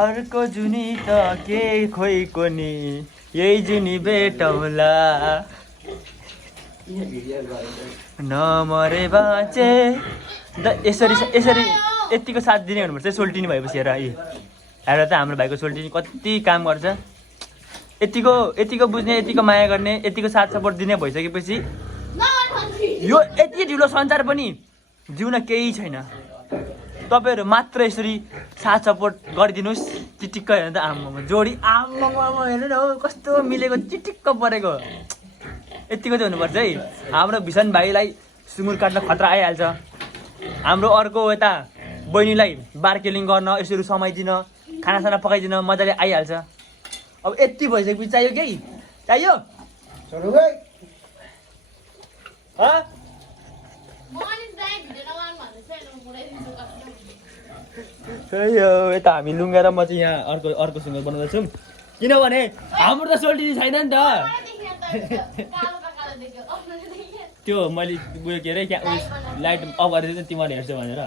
अर्को जुनी त के खोइको नि यही जुनी भेटौँला नमरे बाँचे यसरी यसरी यतिको साथ दिने हुनुपर्छ सोल्टिनी भएपछि हेर हेर त हाम्रो भाइको सोल्टिनी कति काम गर्छ यतिको बुझ्ने यतिको माया गर्ने यतिको साथ सपोर्ट दिने भइसकेपछि यो यति ठुलो संसार पनि जिउन केही छैन तपाईँहरू मात्र यसरी साथ सपोर्ट गरिदिनुहोस् चिटिक्क हेर्नु त आम्मामा जोडी आम्मामा हेर्नु न हौ कस्तो मिलेको चिटिक्क परेको यतिको चाहिँ हुनुपर्छ है हाम्रो भिसन भाइलाई सुँगुर काट्न खतरा आइहाल्छ हाम्रो अर्को यता बहिनीलाई बार्केलिङ गर्न यसरी समाइदिन खानासाना पकाइदिन मजाले आइहाल्छ अब यति भइसकेपछि चाहियो केही चाहियो यता हामी लुङ्गा र म चाहिँ यहाँ अर्को सुँगुर बनाउँदैछौँ किनभने हाम्रो त सोल्टिनी छैन नि त त्यो मैले उयो के अरे क्या उयो लाइट अफ गरेर चाहिँ तिमीले हेर्छौ भनेर